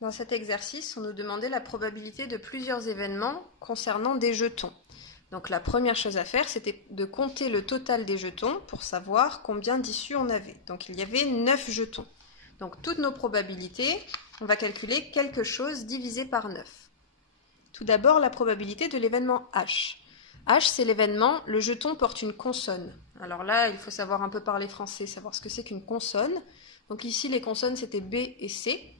Dans cet exercice, on nous demandait la probabilité de plusieurs événements concernant des jetons. Donc la première chose à faire, c'était de compter le total des jetons pour savoir combien d'issues on avait. Donc il y avait 9 jetons. Donc toutes nos probabilités, on va calculer quelque chose divisé par 9. Tout d'abord, la probabilité de l'événement H. H, c'est l'événement, le jeton porte une consonne. Alors là, il faut savoir un peu parler français, savoir ce que c'est qu'une consonne. Donc ici, les consonnes, c'était B et C.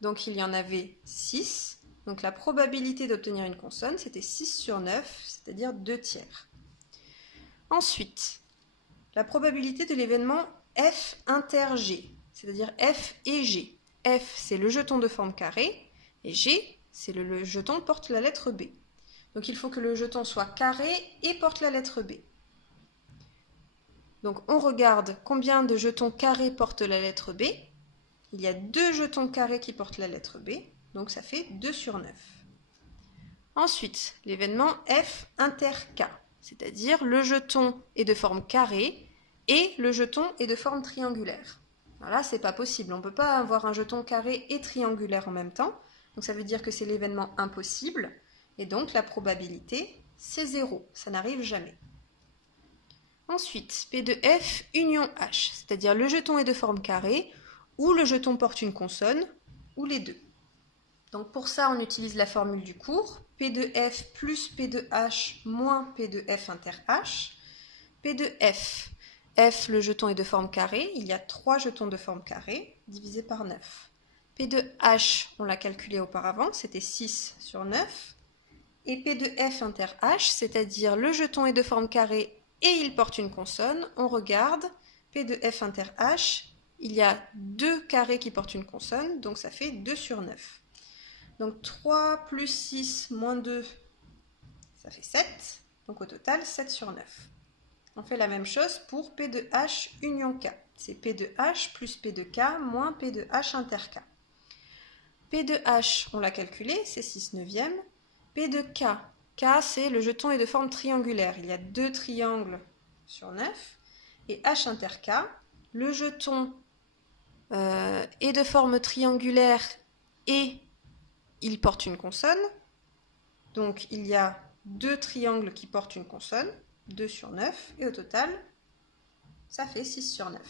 Donc il y en avait 6. Donc la probabilité d'obtenir une consonne, c'était 6 sur 9, c'est-à-dire 2 tiers. Ensuite, la probabilité de l'événement F inter G, c'est-à-dire F et G. F, c'est le jeton de forme carrée, et G, c'est le jeton porte la lettre B. Donc il faut que le jeton soit carré et porte la lettre B. Donc on regarde combien de jetons carrés portent la lettre B. Il y a 2 jetons carrés qui portent la lettre B, donc ça fait 2 sur 9. Ensuite, l'événement F inter K, c'est-à-dire le jeton est de forme carrée et le jeton est de forme triangulaire. Alors là, c'est pas possible, on ne peut pas avoir un jeton carré et triangulaire en même temps, donc ça veut dire que c'est l'événement impossible, et donc la probabilité, c'est 0, ça n'arrive jamais. Ensuite, P de F union H, c'est-à-dire le jeton est de forme carrée, ou le jeton porte une consonne, ou les deux. Donc pour ça, on utilise la formule du cours, P de F plus P de H moins P de F inter H. P de F, F, le jeton est de forme carrée, il y a 3 jetons de forme carrée, divisé par 9. P de H, on l'a calculé auparavant, c'était 6 sur 9. Et P de F inter H, c'est-à-dire le jeton est de forme carrée et il porte une consonne, on regarde, P de F inter H, il y a 2 carrés qui portent une consonne, donc ça fait 2 sur 9. Donc 3 plus 6 moins 2, ça fait 7. Donc au total, 7 sur 9. On fait la même chose pour P de H union K. C'est P de H plus P de K moins P de H inter K. P de H, on l'a calculé, c'est 6 neuvièmes. P de K, K c'est le jeton est de forme triangulaire. Il y a 2 triangles sur 9. Et H inter K, le jeton est de forme triangulaire et il porte une consonne. Donc il y a 2 triangles qui portent une consonne, 2 sur 9, et au total, ça fait 6 sur 9.